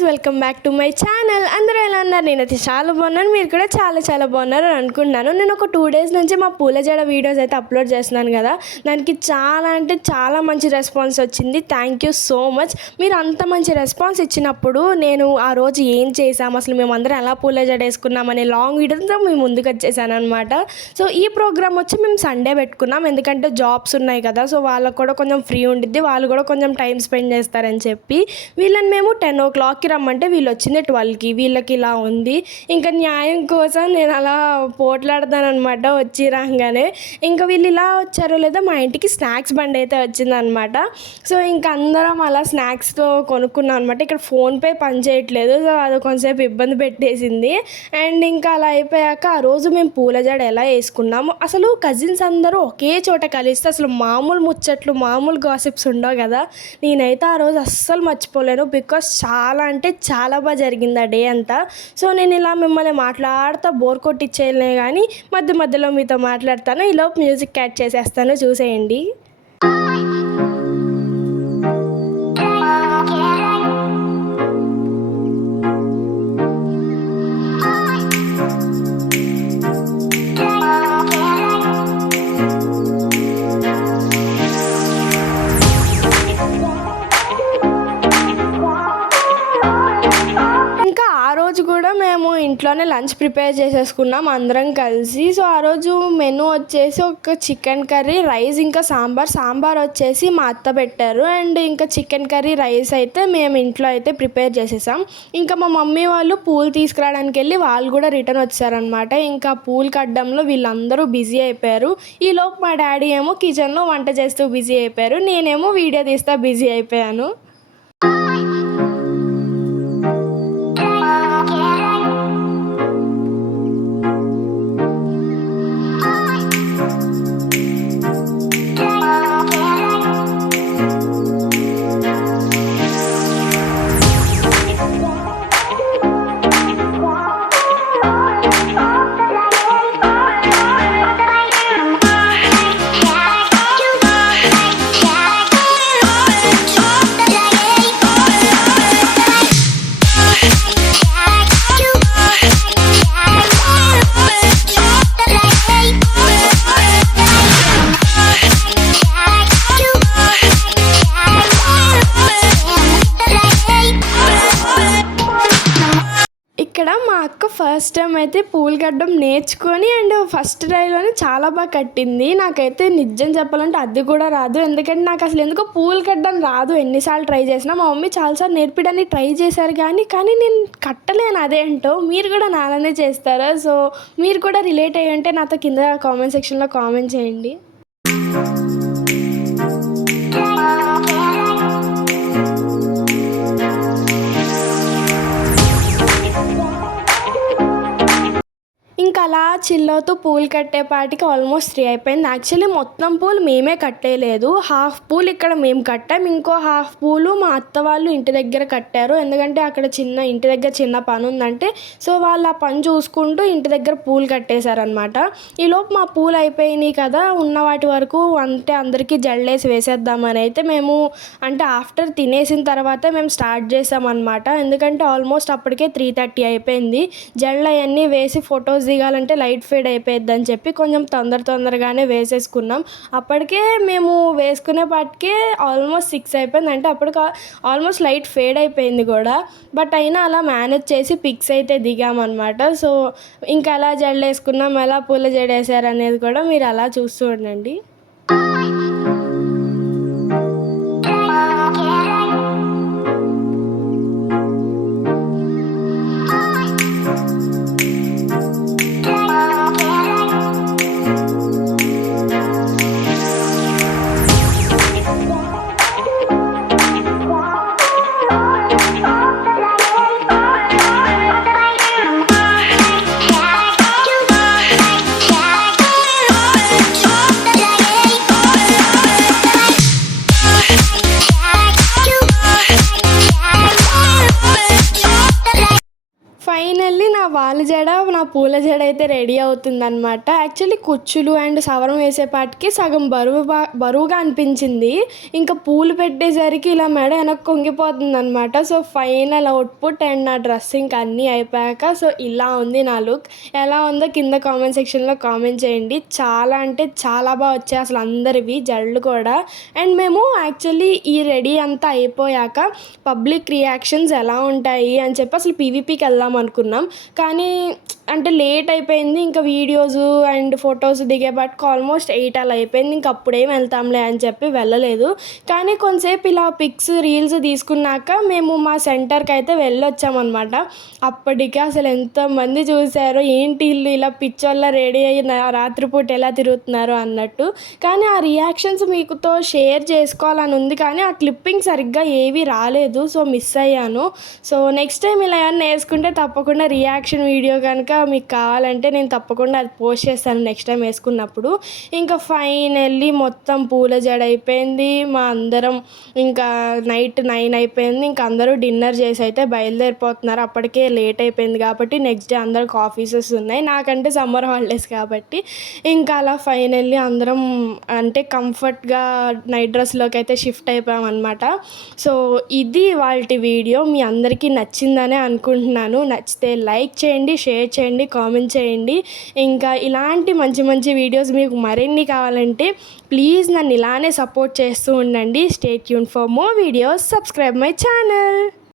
Guys, welcome back to my channel. అందరూ ఎలా ఉన్నారు? నేనైతే చాలా బాగున్నాను, మీరు కూడా చాలా బాగున్నారు అని అనుకుంటున్నాను. నేను ఒక 2 days నుంచి మా పూల జడ వీడియోస్ అయితే అప్లోడ్ చేస్తున్నాను కదా, దానికి చాలా మంచి రెస్పాన్స్ వచ్చింది. Thank you so much. మీరు అంత మంచి రెస్పాన్స్ ఇచ్చినప్పుడు నేను ఆ రోజు ఏం చేసాం, అసలు మేమందరం ఎలా పూల జడ వేసుకున్నామనే లాంగ్ వీడియోతో మేము ముందుకు వచ్చేసాను అనమాట. సో ఈ ప్రోగ్రామ్ వచ్చి మేము సండే పెట్టుకున్నాం, ఎందుకంటే జాబ్స్ ఉన్నాయి కదా, సో వాళ్ళకు కూడా కొంచెం ఫ్రీ ఉండిద్ది, వాళ్ళు కూడా కొంచెం టైం స్పెండ్ చేస్తారని చెప్పి వీళ్ళని మేము 10 o'clockకి రమ్మంటే వీళ్ళు వచ్చింది 12కి. వీళ్ళకి ఇలా ఉంది, ఇంకా న్యాయం కోసం నేను అలా పోట్లాడతాను అనమాట. వచ్చి రాగానే ఇంకా వీళ్ళు ఇలా వచ్చారో లేదా మా ఇంటికి స్నాక్స్ బండి అయితే వచ్చిందనమాట. సో ఇంకా అందరం అలా స్నాక్స్తో కొనుక్కున్నాం అనమాట. ఇక్కడ ఫోన్పే పని చేయట్లేదు, సో అది కొంచెంసేపు ఇబ్బంది పెట్టేసింది. అండ్ ఇంకా అలా అయిపోయాక ఆ రోజు మేము పూల జడ ఎలా వేసుకున్నాము, అసలు కజిన్స్ అందరూ ఒకే చోట కలిస్తే అసలు మామూలు ముచ్చట్లు, మామూలు గాసిప్స్ ఉండవు కదా. నేనైతే ఆ రోజు అస్సలు మర్చిపోలేను, బికాస్ చాలా బాగా జరిగింది ఆ డే అంతా. సో నేను ఇలా మిమ్మల్ని మాట్లాడుతూ బోర్ కొట్టించేయలే కానీ మధ్యలో మీతో మాట్లాడతాను. ఈలోపు మ్యూజిక్ యాడ్ చేసేస్తాను, చూసేయండి. కూడా మేము ఇంట్లోనే లంచ్ ప్రిపేర్ చేసేసుకున్నాం అందరం కలిసి. సో ఆ రోజు మెనూ వచ్చేసి ఒక చికెన్ కర్రీ, రైస్, ఇంకా సాంబార్ వచ్చేసి మా అత్త పెట్టారు. అండ్ ఇంకా చికెన్ కర్రీ, రైస్ అయితే మేము ఇంట్లో అయితే ప్రిపేర్ చేసేసాం. ఇంకా మా మమ్మీ వాళ్ళు పూలు తీసుకురావడానికి వెళ్ళి వాళ్ళు కూడా రిటర్న్ వచ్చారనమాట. ఇంకా పూలు కట్టడంలో వీళ్ళందరూ బిజీ అయిపోయారు. ఈలోపు మా డాడీ ఏమో కిచెన్లో వంట చేస్తూ బిజీ అయిపోయారు, నేనేమో వీడియో తీస్తా బిజీ అయిపోయాను. ఇక్కడ మా అక్క ఫస్ట్ టైం అయితే పూలు కట్టడం నేర్చుకొని అండ్ ఫస్ట్ ట్రైలోనే చాలా బాగా కట్టింది. నాకైతే నిజం చెప్పాలంటే అది కూడా రాదు, ఎందుకంటే నాకు అసలు ఎందుకో పూలు కట్టడం రాదు. ఎన్నిసార్లు ట్రై చేసినా మా మమ్మీ చాలాసార్లు నేర్పించడానికి ట్రై చేశారు, కానీ నేను కట్టలేను. అదేంటో మీరు కూడా నాలానే చేస్తారా? సో మీరు కూడా రిలేట్ అయ్యి ఉంటే నాతో కింద కామెంట్ సెక్షన్లో కామెంట్ చేయండి. ఇంకా అలా చిల్లవుతూ పూలు కట్టేపాటికి ఆల్మోస్ట్ 3 అయిపోయింది. యాక్చువల్లీ మొత్తం పూలు మేమే కట్టేయలేదు, హాఫ్ పూలు ఇక్కడ మేము కట్టాం, ఇంకో హాఫ్ పూలు మా అత్త వాళ్ళు ఇంటి దగ్గర కట్టారు. ఎందుకంటే అక్కడ ఇంటి దగ్గర చిన్న పని ఉందంటే, సో వాళ్ళు ఆ పని చూసుకుంటూ ఇంటి దగ్గర పూలు కట్టేశారనమాట. ఈలోపు మా పూలు అయిపోయినాయి కదా, ఉన్న వాటి వరకు అంటే అందరికీ జల్లేసి వేసేద్దామని అయితే మేము అంటే ఆఫ్టర్ తినేసిన తర్వాత మేము స్టార్ట్ చేసామన్నమాట. ఎందుకంటే ఆల్మోస్ట్ అప్పటికే 3:30 అయిపోయింది. జల్లు అవన్నీ వేసి ఫొటోస్ దిగాలంటే లైట్ ఫేడ్ అయిపోయిద్ది అని చెప్పి కొంచెం తొందరగానే వేసేసుకున్నాం. అప్పటికే మేము వేసుకునేపాటికే ఆల్మోస్ట్ 6 అయిపోయింది, అంటే అప్పటికి ఆల్మోస్ట్ లైట్ ఫేడ్ అయిపోయింది కూడా. బట్ అయినా అలా మేనేజ్ చేసి పిక్స్ అయితే దిగామన్నమాట. సో ఇంకా ఎలా జడ వేసుకున్నాం, ఎలా పూల జడ వేసారు అనేది కూడా మీరు అలా చూస్తూ ఉండండి. వాళ్ళ జడ నా పూల జడ అయితే రెడీ అవుతుందన్నమాట. యాక్చువల్లీ కుచ్చులు అండ్ సవరం వేసేపాటికి సగం బరువుగా అనిపించింది. ఇంకా పూలు పెట్టేసరికి ఇలా మెడ వెనక్కి కుంగిపోతుందన్నమాట. సో ఫైనల్ అవుట్పుట్ అండ్ నా డ్రెస్సింగ్ అన్నీ అయిపోయాక సో ఇలా ఉంది నా లుక్. ఎలా ఉందో కింద కామెంట్ సెక్షన్లో కామెంట్ చేయండి. చాలా అంటే చాలా బాగా వచ్చాయి అసలు అందరివి జడలు కూడా. అండ్ మేము యాక్చువల్లీ ఈ రెడీ అంతా అయిపోయాక పబ్లిక్ రియాక్షన్స్ ఎలా ఉంటాయి అని చెప్పి అసలు పీవీపీకి వెళ్దాం అనుకున్నాం. కానీ అంటే లేట్ అయిపోయింది. ఇంకా వీడియోస్ అండ్ ఫొటోస్ దిగేపాటికి ఆల్మోస్ట్ 8 అలా అయిపోయింది. ఇంక అప్పుడేం వెళ్తాంలే అని చెప్పి వెళ్ళలేదు. కానీ కొంతసేపు ఇలా పిక్స్ రీల్స్ తీసుకున్నాక మేము మా సెంటర్కి అయితే వెళ్ళొచ్చామన్నమాట. అప్పటికే అసలు ఎంతమంది చూశారో, ఏంటి ఇల్లు ఇలా పిచ్చోళ్ళ రెడీ అయ్యి రాత్రిపూట ఎలా తిరుగుతున్నారు అన్నట్టు. కానీ ఆ రియాక్షన్స్ మీకుతో షేర్ చేసుకోవాలని ఉంది, కానీ ఆ క్లిప్పింగ్ సరిగ్గా ఏవి రాలేదు. సో మిస్ అయ్యాను. సో నెక్స్ట్ టైం ఇలా ఏమన్నా వేసుకుంటే తప్పకుండా రియాక్షన్ వీడియో కనుక మీకు కావాలంటే నేను తప్పకుండా అది పోస్ట్ చేస్తాను నెక్స్ట్ టైం వేసుకున్నప్పుడు. ఇంకా ఫైనల్లీ మొత్తం పూల జడ అయిపోయింది. మా అందరం ఇంకా నైట్ 9 అయిపోయింది. ఇంకా అందరూ డిన్నర్ చేసి అయితే బయలుదేరిపోతున్నారు. అప్పటికే లేట్ అయిపోయింది కాబట్టి నెక్స్ట్ డే అందరికి ఆఫీసెస్ ఉన్నాయి. నాకంటే సమ్మర్ హాలిడేస్ కాబట్టి ఇంకా అలా ఫైనల్లీ అందరం అంటే కంఫర్ట్గా నైట్ డ్రెస్లోకి అయితే షిఫ్ట్ అయిపోయాం అనమాట. సో ఇది వాళ్ళ వీడియో. మీ అందరికీ నచ్చిందనే అనుకుంటున్నాను. నచ్చితే లైక్ చేయండి, షేర్ చేయండి, కామెంట్ చేయండి. ఇంకా ఇలాంటి మంచి మంచి వీడియోస్ మీకు మరిన్ని కావాలంటే ప్లీజ్ నన్ను ఇలానే సపోర్ట్ చేస్తూ ఉండండి. Stay tune for more videos. Subscribe my channel.